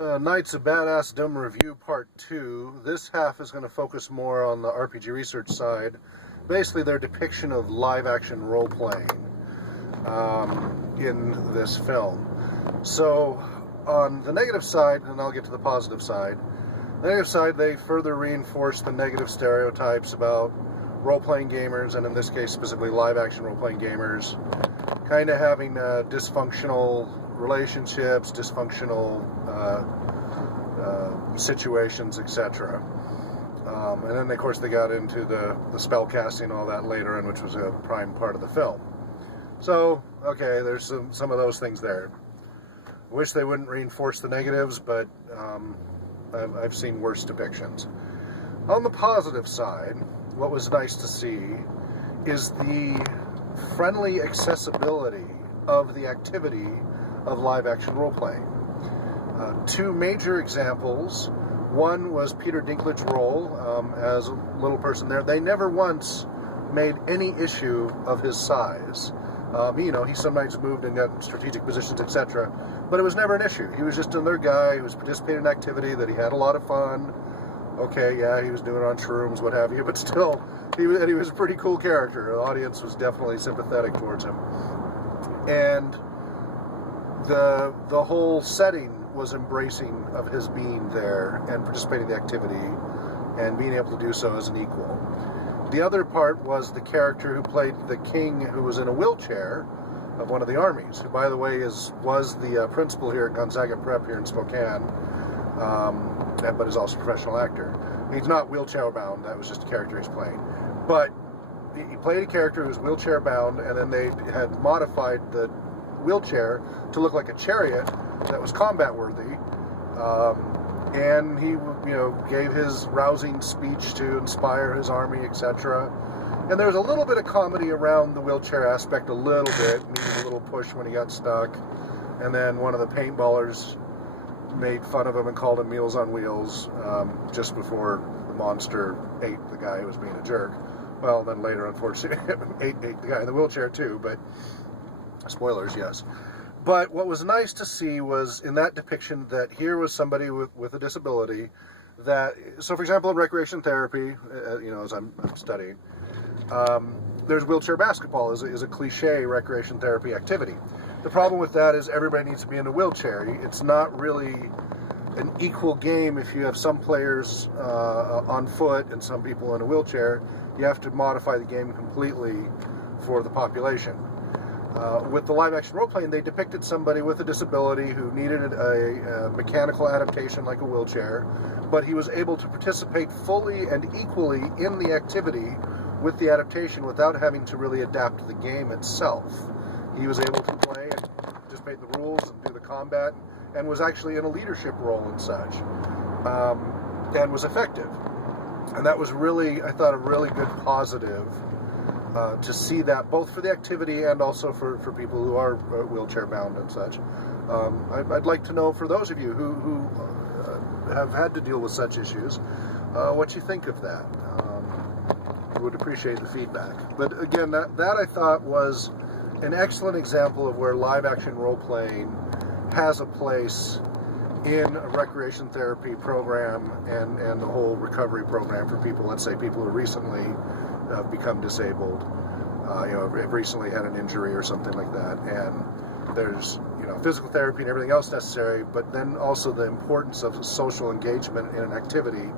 Knights of Badassdom Review Part 2. This half is going to focus more on the RPG research side. Basically their depiction of live-action role-playing in this film. So, on the negative side, and I'll get to the positive side, the negative side, they further reinforce the negative stereotypes about role-playing gamers, and in this case specifically live-action role-playing gamers, kind of having dysfunctional relationships, dysfunctional situations, etc. And then, of course, they got into the spell casting and all that later on, which was a prime part of the film. So, okay, there's some of those things there. I wish they wouldn't reinforce the negatives, but I've seen worse depictions. On the positive side, what was nice to see is the friendly accessibility of the activity of live-action role-playing. Two major examples. One was Peter Dinklage's role as a little person there. They never once made any issue of his size. You know, he sometimes moved and got strategic positions, etc. But it was never an issue. He was just another guy who was participating in activity, that he had a lot of fun. Okay, yeah, he was doing it on shrooms, what have you, but still, he was a pretty cool character. The audience was definitely sympathetic towards him. And the whole setting was embracing of his being there and participating in the activity and being able to do so as an equal. The other part was the character who played the king, who was in a wheelchair of one of the armies, who, by the way, was the principal here at Gonzaga Prep here in Spokane, but is also a professional actor. He's not wheelchair bound, that was just a character he's playing. But he played a character who was wheelchair bound, and then they had modified the wheelchair to look like a chariot that was combat worthy. And he, you know, gave his rousing speech to inspire his army, etc. And there was a little bit of comedy around the wheelchair aspect, a little bit, needed a little push when he got stuck. And then one of the paintballers made fun of him and called him Meals on Wheels just before the monster ate the guy who was being a jerk. Well, then later, unfortunately, ate the guy in the wheelchair too, but spoilers, yes. But what was nice to see was in that depiction that here was somebody with a disability that, so for example, in recreation therapy, you know, as I'm studying, there's wheelchair basketball is a cliche recreation therapy activity. The problem with that is everybody needs to be in a wheelchair. It's not really an equal game if you have some players on foot and some people in a wheelchair. You have to modify the game completely for the population. With the live-action role-playing, they depicted somebody with a disability who needed a mechanical adaptation like a wheelchair, but he was able to participate fully and equally in the activity with the adaptation without having to really adapt the game itself. He was able to play and participate in the rules and do the combat, and was actually in a leadership role and such, and was effective. And that was really, I thought, a really good positive to see that, both for the activity and also for people who are wheelchair bound and such. I'd like to know, for those of you who have had to deal with such issues, what you think of that. I would appreciate the feedback. But again, that I thought was an excellent example of where live-action role-playing has a place in a recreation therapy program and the whole recovery program for people, let's say people who recently become disabled, you know, have recently had an injury or something like that, and there's, you know, physical therapy and everything else necessary, but then also the importance of social engagement in an activity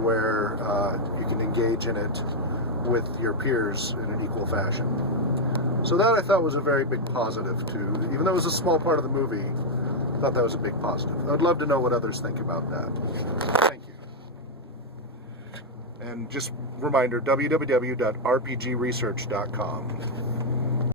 where you can engage in it with your peers in an equal fashion. So that I thought was a very big positive too. Even though it was a small part of the movie, I thought that was a big positive. I'd love to know what others think about that. Thank you. And just reminder, www.rpgresearch.com.